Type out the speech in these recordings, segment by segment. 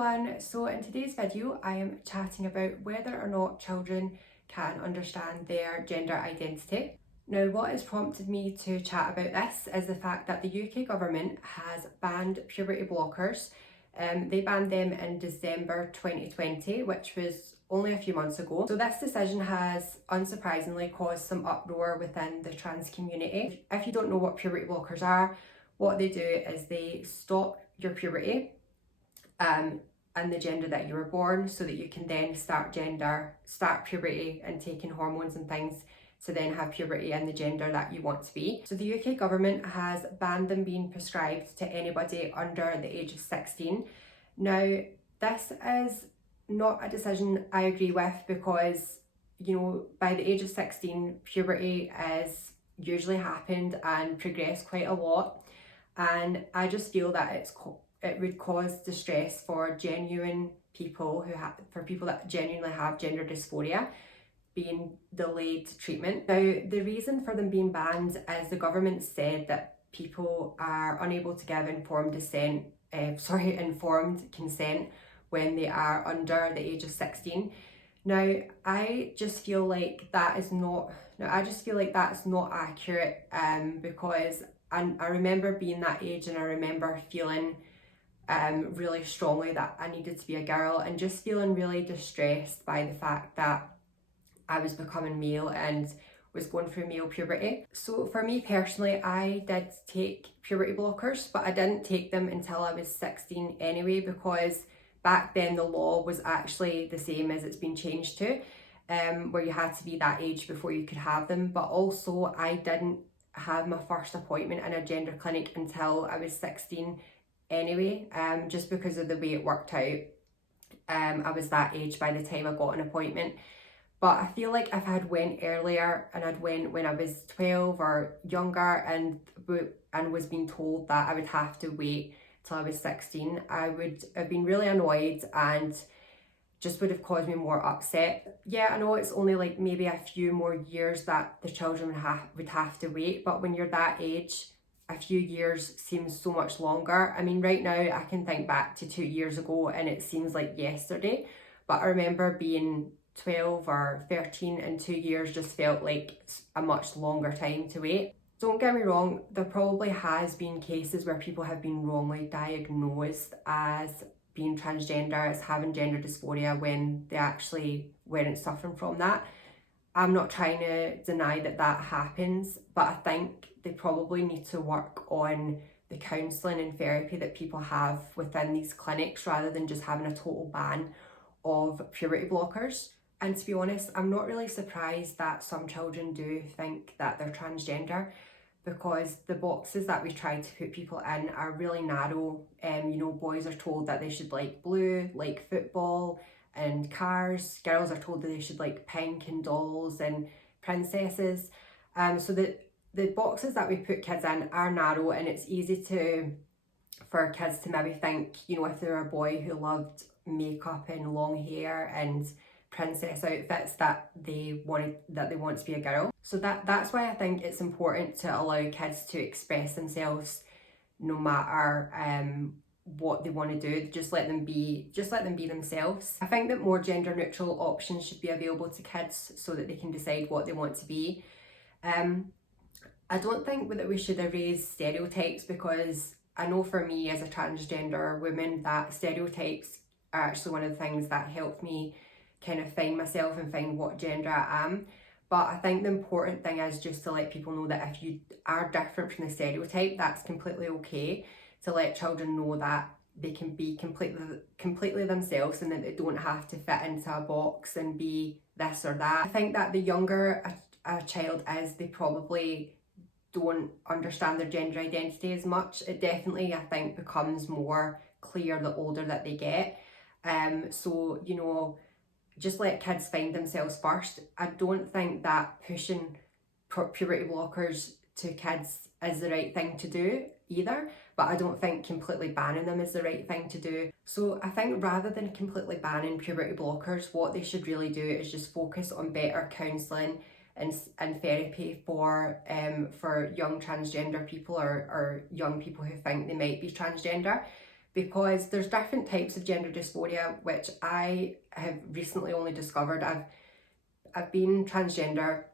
everyone, so in today's video I am chatting about whether or not children can understand their gender identity. Now what has prompted me to chat about this is the fact that the UK government has banned puberty blockers. They banned them in December 2020, which was only a few months ago. So this decision has unsurprisingly caused some uproar within the trans community. If you don't know what puberty blockers are, what they do is they stop your puberty and the gender that you were born, so that you can then start puberty and taking hormones and things to then have puberty and the gender that you want to be. So the UK government has banned them being prescribed to anybody under the age of 16. Now, this is not a decision I agree with because, you know, by the age of 16, puberty is usually happened and progressed quite a lot. And I just feel that it would cause distress for people that genuinely have gender dysphoria being delayed treatment. Now, the reason for them being banned is the government said that people are unable to give informed consent when they are under the age of 16. Now, I just feel like that's not accurate because I remember being that age and I remember feeling really strongly that I needed to be a girl and just feeling really distressed by the fact that I was becoming male and was going through male puberty. So for me personally, I did take puberty blockers, but I didn't take them until I was 16 anyway, because back then the law was actually the same as it's been changed to, where you had to be that age before you could have them. But also I didn't have my first appointment in a gender clinic until I was 16 anyway, just because of the way it worked out. I was that age by the time I got an appointment. But I feel like if I had went earlier and I'd went when I was 12 or younger and was being told that I would have to wait till I was 16, I would have been really annoyed and just would have caused me more upset. Yeah, I know it's only like maybe a few more years that the children would have to wait, but when you're that age, a few years seems so much longer. I mean, right now I can think back to 2 years ago and it seems like yesterday, but I remember being 12 or 13 and 2 years just felt like a much longer time to wait. Don't get me wrong, there probably has been cases where people have been wrongly diagnosed as being transgender, as having gender dysphoria when they actually weren't suffering from that. I'm not trying to deny that that happens, but I think they probably need to work on the counselling and therapy that people have within these clinics rather than just having a total ban of puberty blockers. And to be honest, I'm not really surprised that some children do think that they're transgender, because the boxes that we try to put people in are really narrow. You know, boys are told that they should like blue, like football and cars. Girls are told that they should like pink and dolls and princesses. So the boxes that we put kids in are narrow, and it's easy for kids to maybe think, you know, if they're a boy who loved makeup and long hair and princess outfits, that they want to be a girl. So that's why I think it's important to allow kids to express themselves no matter what they want to do. Just let them be themselves. I think that more gender neutral options should be available to kids so that they can decide what they want to be. I don't think that we should erase stereotypes, because I know for me as a transgender woman that stereotypes are actually one of the things that helped me kind of find myself and find what gender I am. But I think the important thing is just to let people know that if you are different from the stereotype, that's completely okay. To let children know that they can be completely themselves and that they don't have to fit into a box and be this or that. I think that the younger a child is, they probably don't understand their gender identity as much. It definitely, I think, becomes more clear the older that they get. So, you know, just let kids find themselves first. I don't think that pushing puberty blockers to kids is the right thing to do either, but I don't think completely banning them is the right thing to do. So I think rather than completely banning puberty blockers, what they should really do is just focus on better counselling and therapy for young transgender people or young people who think they might be transgender, because there's different types of gender dysphoria, which I have recently only discovered. I've been transgender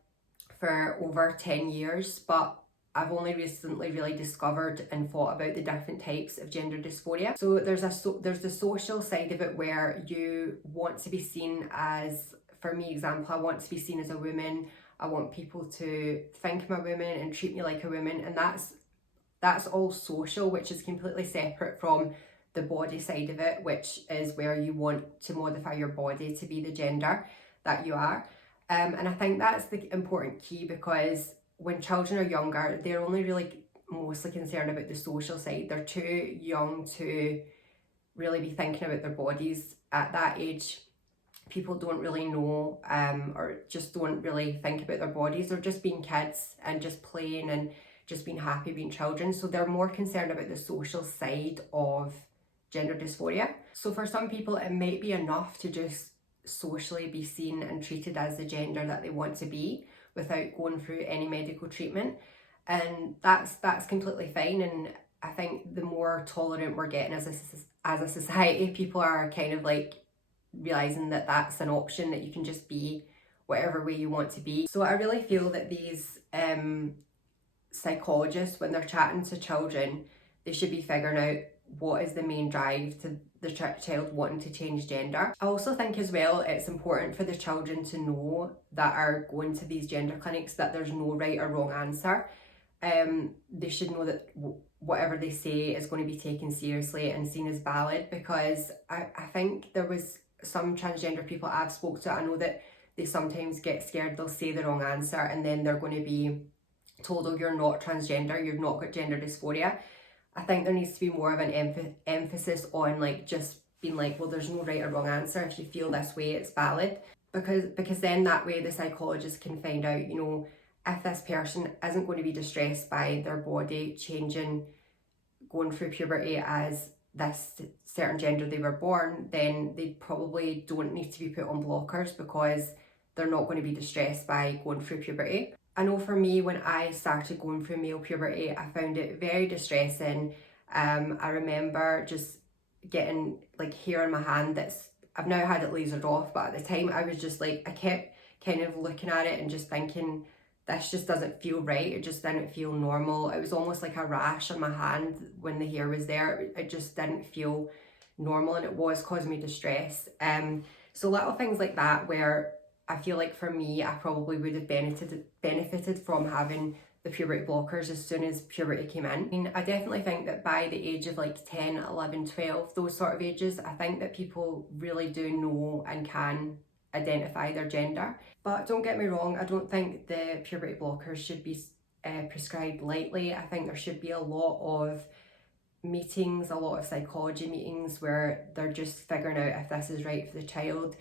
for over 10 years, but I've only recently really discovered and thought about the different types of gender dysphoria. So there's the social side of it, where you want to be seen as, for me example, I want to be seen as a woman. I want people to think I'm a woman and treat me like a woman, and that's all social, which is completely separate from the body side of it, which is where you want to modify your body to be the gender that you are. And I think that's the important key, because when children are younger, they're only really mostly concerned about the social side. They're too young to really be thinking about their bodies at that age. People don't really know, or just don't really think about their bodies. They're just being kids and just playing and just being happy being children. So they're more concerned about the social side of gender dysphoria. So for some people, it might be enough to just socially be seen and treated as the gender that they want to be without going through any medical treatment. And that's completely fine. And I think the more tolerant we're getting as a society, people are kind of like realizing that that's an option, that you can just be whatever way you want to be. So I really feel that these psychologists, when they're chatting to children, they should be figuring out what is the main drive to the child wanting to change gender. I also think as well, it's important for the children to know that are going to these gender clinics that there's no right or wrong answer. They should know that whatever they say is going to be taken seriously and seen as valid, because I think there was some transgender people I've spoke to, I know that they sometimes get scared, they'll say the wrong answer and then they're going to be told, oh, you're not transgender, you've not got gender dysphoria. I think there needs to be more of an emphasis on like just being like, well, there's no right or wrong answer. If you feel this way, it's valid. Because then that way the psychologist can find out, you know, if this person isn't going to be distressed by their body changing, going through puberty as this certain gender they were born, then they probably don't need to be put on blockers, because they're not going to be distressed by going through puberty. I know for me, when I started going through male puberty, I found it very distressing. I remember just getting like hair in my hand I've now had it lasered off, but at the time I was just like, I kept kind of looking at it and just thinking, this just doesn't feel right. It just didn't feel normal. It was almost like a rash on my hand when the hair was there. It just didn't feel normal, and it was causing me distress. So little things like that, where I feel like for me, I probably would have benefited from having the puberty blockers as soon as puberty came in. I mean, I definitely think that by the age of like 10, 11, 12, those sort of ages, I think that people really do know and can identify their gender. But don't get me wrong, I don't think the puberty blockers should be prescribed lightly. I think there should be a lot of meetings, a lot of psychology meetings where they're just figuring out if this is right for the child.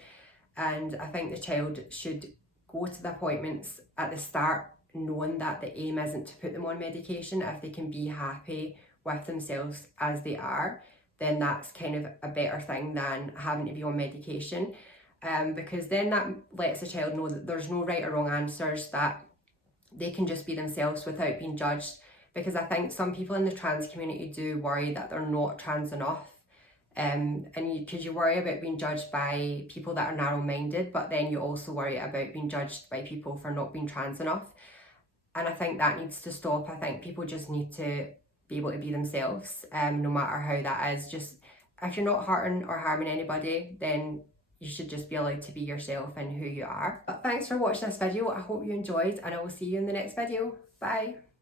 And I think the child should go to the appointments at the start knowing that the aim isn't to put them on medication. If they can be happy with themselves as they are, then that's kind of a better thing than having to be on medication. Because then that lets the child know that there's no right or wrong answers, that they can just be themselves without being judged. Because I think some people in the trans community do worry that they're not trans enough. And because you worry about being judged by people that are narrow-minded, but then you also worry about being judged by people for not being trans enough. And I think that needs to stop. I think people just need to be able to be themselves, no matter how that is. Just if you're not hurting or harming anybody, then you should just be allowed to be yourself and who you are. But thanks for watching this video. I hope you enjoyed, and I will see you in the next video. Bye.